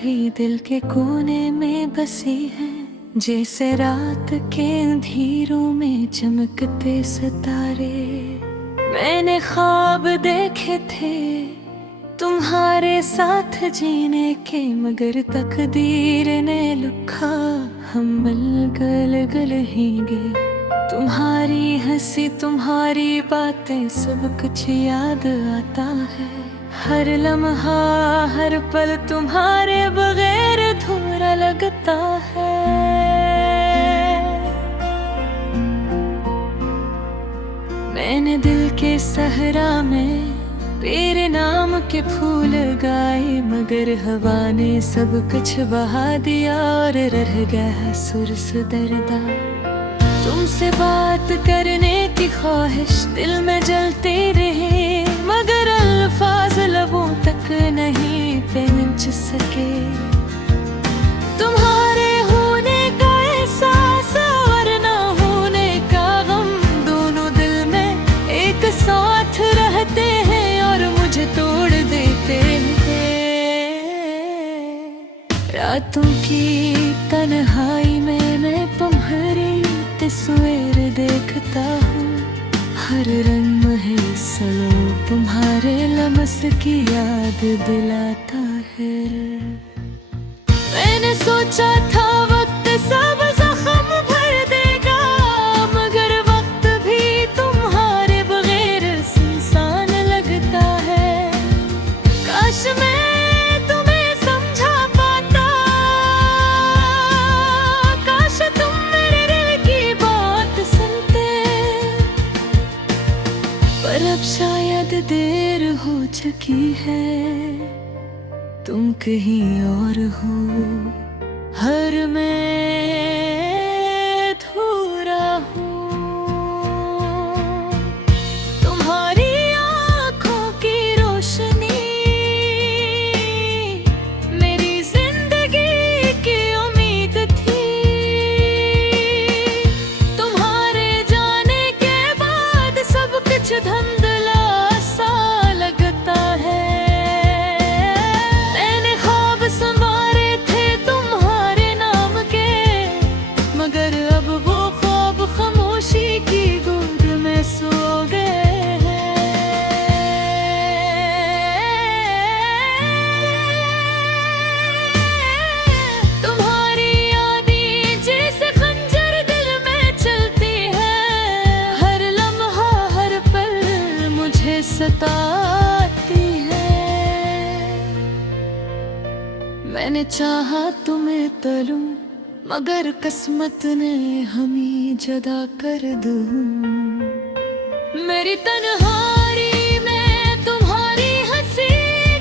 भी दिल के कोने में बसी है, जैसे रात के अंधेरों में चमकते सितारे। मैंने ख्वाब देखे थे तुम्हारे साथ जीने के, मगर तकदीर ने लिखा हम मिल गल गल ही गए। तुम्हारी हंसी तुम्हारी बातें सब कुछ याद आता है, हर लम्हा हर पल तुम्हारे बगैर अधूरा लगता है। मैंने दिल के सहरा में तेरे नाम के फूल गाए, मगर हवा ने सब कुछ बहा दिया और रह गया सुर दर्दा। तुमसे बात करने की ख्वाहिश दिल में जलती रही, मगर अल्फाज लबों तक नहीं पहुंच सके। तुम्हारे होने का एहसास और ना होने का गम, दोनों दिल में एक साथ रहते हैं और मुझे तोड़ देते हैं। रातों की तन्हाई में मैं तुम्हारी तस्वीर देखता हूँ, हर रंग में सलो तुम्हारे लम्स की याद दिलाता है। मैंने सोचा था वक्त सब जख्म भर देगा, मगर वक्त भी तुम्हारे बगैर सुनसान लगता है। काश मैं अब शायद देर हो चुकी है, तुम कहीं और हो, हर मैं अधूरा हूँ। तुम्हारी आँखों की रोशनी मेरी जिंदगी की उम्मीद थी, तुम्हारे जाने के बाद सब कुछ धंधा सताती है। मैंने चाहा तुम्हें तलूं, मगर किस्मत ने हमें जुदा कर दूं। मेरी तन्हाई में तुम्हारी हंसी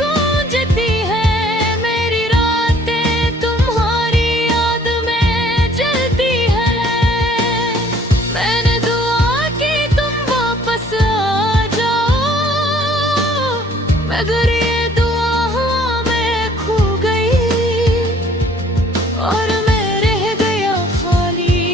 गूंजती है, मेरी रातें तुम्हारी याद में जलती है। मैंने दुआ की तुम वापस मगर ये दुआ में खो गई और मैं रह गया खाली।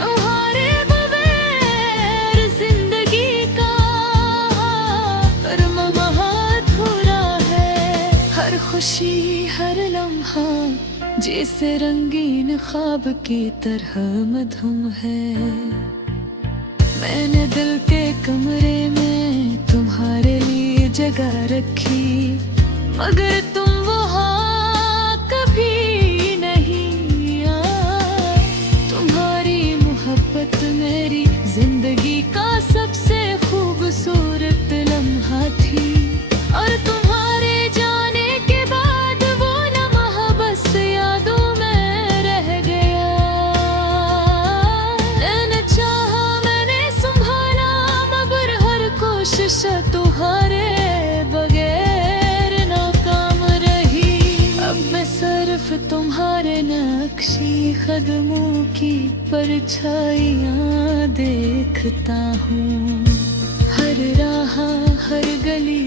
तुम्हारे बगैर जिंदगी का हर लम्हा अधूरा है, हर खुशी हर लम्हा जैसे रंगीन ख्वाब की तरह मधुम है। मैंने दिल के कमरे में तुम्हारे लिए जगह रखी, मगर तुम वहाँ कभी नहीं आए। तुम्हारी मोहब्बत मेरी जिंदगी का सबसे खूबसूरत लम्हा थी, और तुम्हारे जाने के बाद वो लम्हा बस यादों में रह गया। मैंने चाहा मैंने संभाला, मगर हर कोशिश तुम्हारे बगैर नाकाम रही। अब मैं सिर्फ तुम्हारे नक्शी कदमों की परछाइयाँ देखता हूँ, हर राह हर गली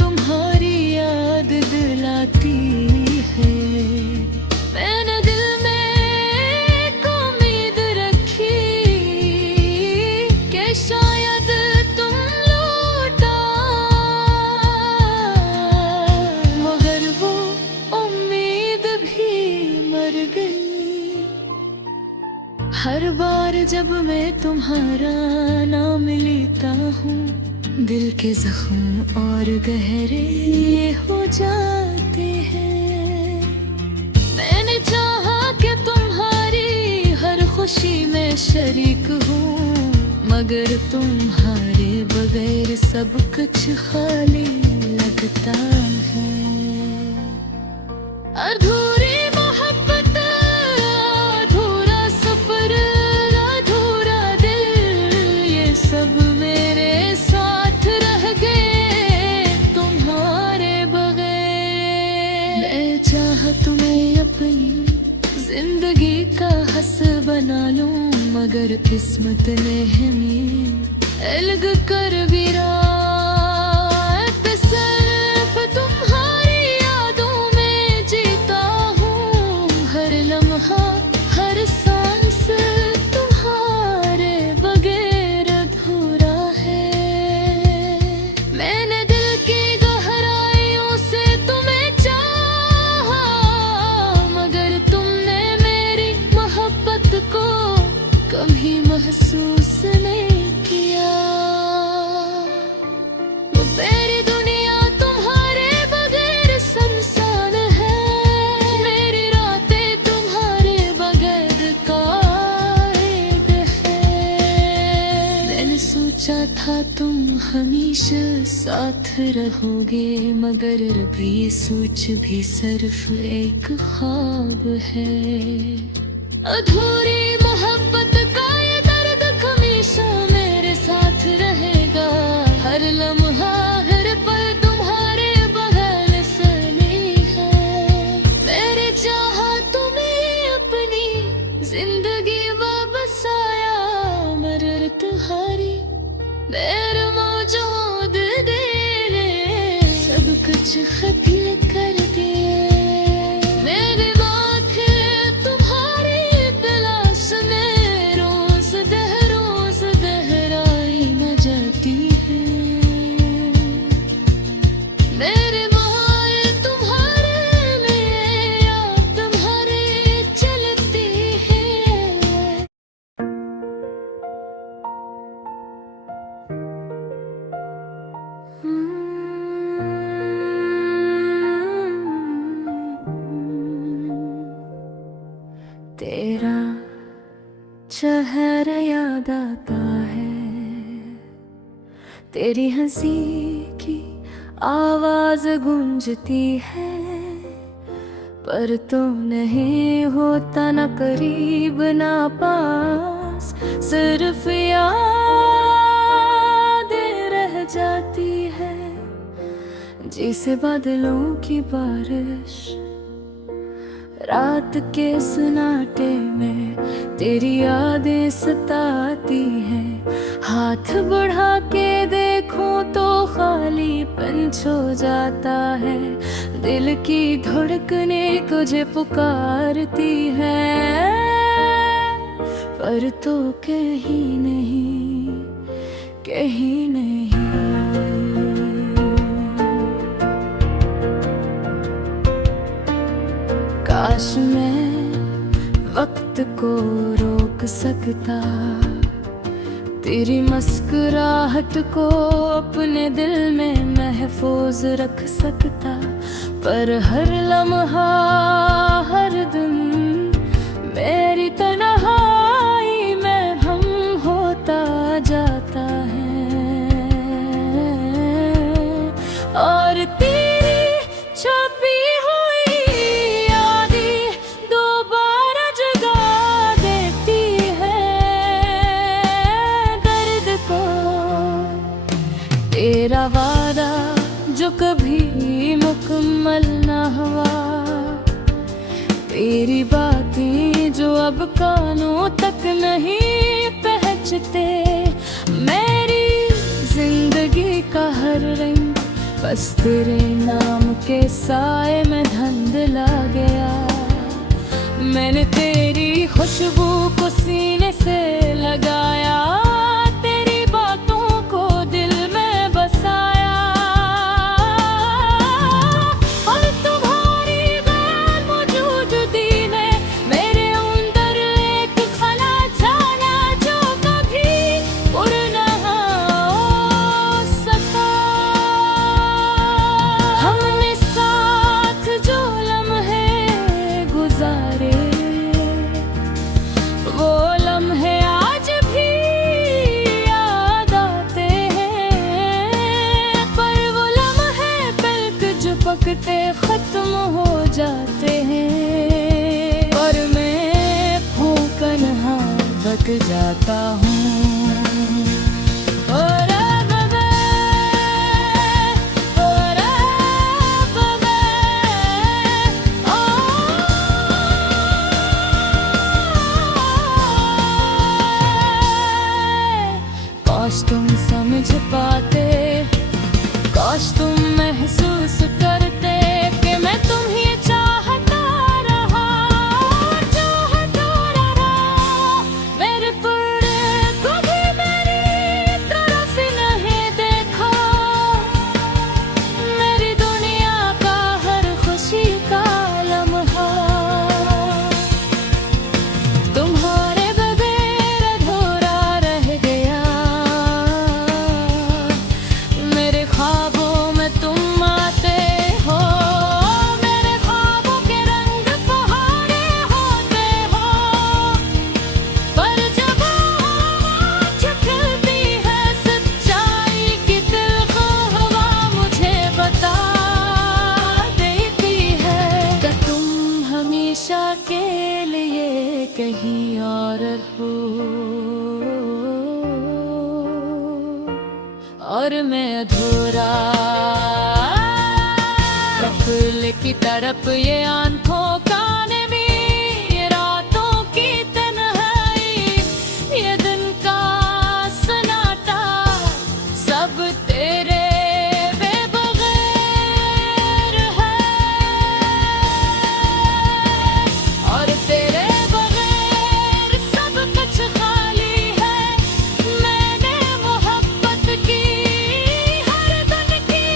तुम्हारी याद दिलाती है। मैंने दिल में एक उम्मीद रखी कि शायद तुम लौटा, मगर वो हर बार जब मैं तुम्हारा नाम लेता हूँ, दिल के जख्म और गहरे हो जाते हैं। मैंने चाहा कि तुम्हारी हर खुशी में शरीक हूँ, मगर तुम्हारे बगैर सब कुछ खाली लगता है। अधूरी मोहब्बत, अधूरा सफर, अधूरा दिल, ये सब मेरे साथ रह गए तुम्हारे बगैर। मैं चाहा तुम्हें अपनी जिंदगी का हंस बना लूं, मगर किस्मत ने हमें अलग कर गिरा। सिर्फ तुम्हारी यादों में जीता हूँ, हर लम्हा हर सांस तुम्हारे बगैर अधूरा है। मैंने दिल की गहराइयों से तुम्हें चाहा, मगर तुमने मेरी मोहब्बत को कभी महसूस नहीं किया। मेरी दुनिया तुम्हारे बगैर सुनसान है, मेरी रातें तुम्हारे बगैर कायद है। मैंने सोचा था तुम हमेशा साथ रहोगे, मगर अब ये सोच भी सिर्फ एक ख्वाब है। अधूरी मोहब्बत का ये दर्द हमेशा मेरे साथ रहेगा, हर लम्हा हर पल तुम्हारे बगैर सनी है। मेरे चाहा तुम्हें अपनी जिंदगी वापस आया, मगर तुम्हारी मेरे मौजूद देने सब कुछ खत्म कर दिए। मेरे तेरा चेहरा याद आता है, तेरी हंसी की आवाज गूंजती है, पर तो नहीं होता ना करीब ना पास, सिर्फ यादें रह जाती है। जैसे बादलों की बारिश रात के सन्नाटे में तेरी यादें सताती हैं। हाथ बढ़ा के देखूं तो खालीपन छो जाता है, दिल की धड़कनें तुझे पुकारती हैं, पर तो कहीं नहीं, कहीं नहीं। काश मैं वक्त को रोक सकता, तेरी मुस्कुराहट को अपने दिल में महफूज रख सकता, पर हर लम्हा हर दिन मेरी तन्हाई में हम होता जाता है। और तेरी छुपी तेरा वादा जो कभी मुकम्मल ना हुआ, तेरी बातें जो अब कानों तक नहीं पहुंचते, मेरी जिंदगी का हर रंग बस तेरे नाम के साए में धुंधला गया। मैंने तेरी खुशबू को सीने से लगाया, तेरी बातों को दिल में बसाया, और तुम्हारी गैर मौजूदगी ने मेरे अंदर एक खला बक जाता हूँ। और अब काश तुम समझ पाते, काश तुम महसूस करते कि मैं तुम्हें चाहता रहा, चाहता रहा। मेरे पर कभी मेरी तरफ नहीं देखा, मेरी दुनिया का हर खुशी का लम्हा तुम्हारे बगैर अधूरा रह गया। मेरे ख्वाबों में तुम आते हो, मेरे ख्वाबों के रंग बहारे होते हो, पर जब आँख खुलती है सच्चाई की तिलख हवा मुझे बता देती है कि तुम हमेशा के लिए कहीं और हो और मैं अधूरा। कपल की तरफ ये आंखों का नमी, ये रातों की तन्हाई, ये दिन का सन्नाटा, सब तेरे बेबगैर है और तेरे बगैर सब कुछ खाली है। मैंने मोहब्बत की हर दिन की,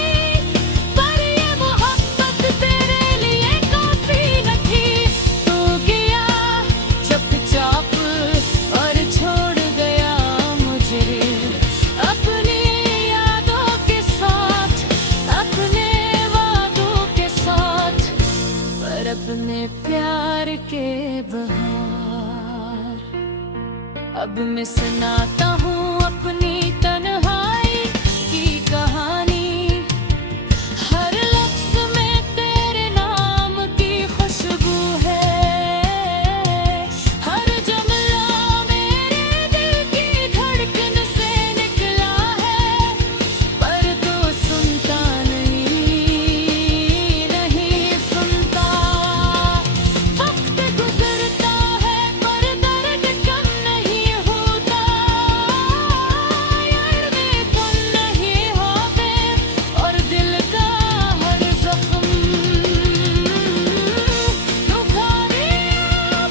पर ये मोहब्बत तेरे लिए काफी न थी। तू गया चुपचाप और छोड़ गया मुझे अपनी यादों के साथ, अपने वादों के साथ, पर अपने प्यार के बहार। अब मैं सुनाता हूँ अपनी तन्हाई की कहानी, हर लफ्ज़ में तेरे नाम की खुशबू है, हर जुमला मेरे दिल की धड़कन से निकला है, पर तू सुनता नहीं, नहीं सुनता। वक्त गुजरता है पर दर्द कम नहीं होता, यार में तुम नहीं होते और दिल का हर जख्म दुखाने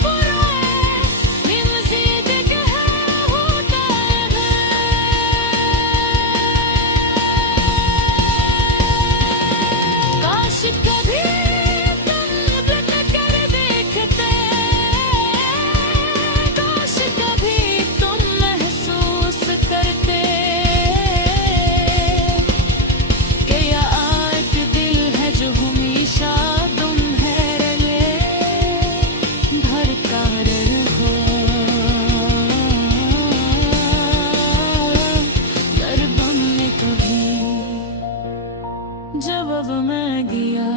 बुरा है, मज़ीद गहरा होता है। काश कभी तुम बन कर देखते, काश कभी तुम महसूस करते कि यह एक दिल है जो हमेशा तुम है रले धड़का रहो। दर्द में कभी जब अब मैं गया,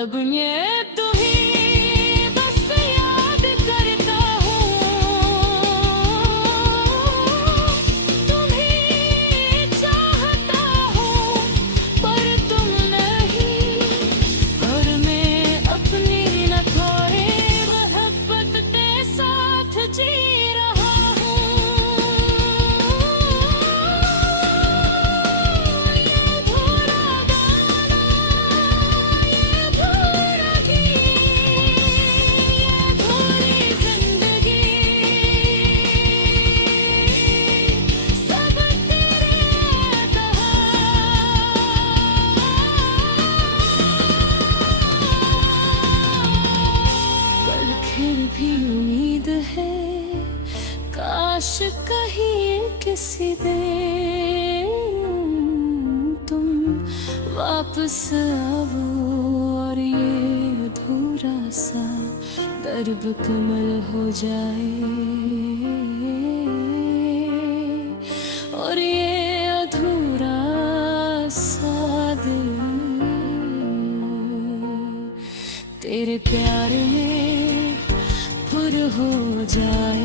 अब ये तू ही बस याद करता हूँ, तुम्हें चाहता हूँ पर तुम नहीं, और मैं अपनी न खोए मोहब्बत के साथ जी रहा हूँ। ये अधूरा गाना, ये अधूरा गीत, ये अधूरी जिंदगी, सब तेरे कहा। पर फिर भी उम्मीद है, काश कहीं किसी दिन तुम वापस आओ और ये अधूरा सा दर्द कमल हो जाए, और ये अधूरा सा दिल तेरे प्यार में पुर हो जाए।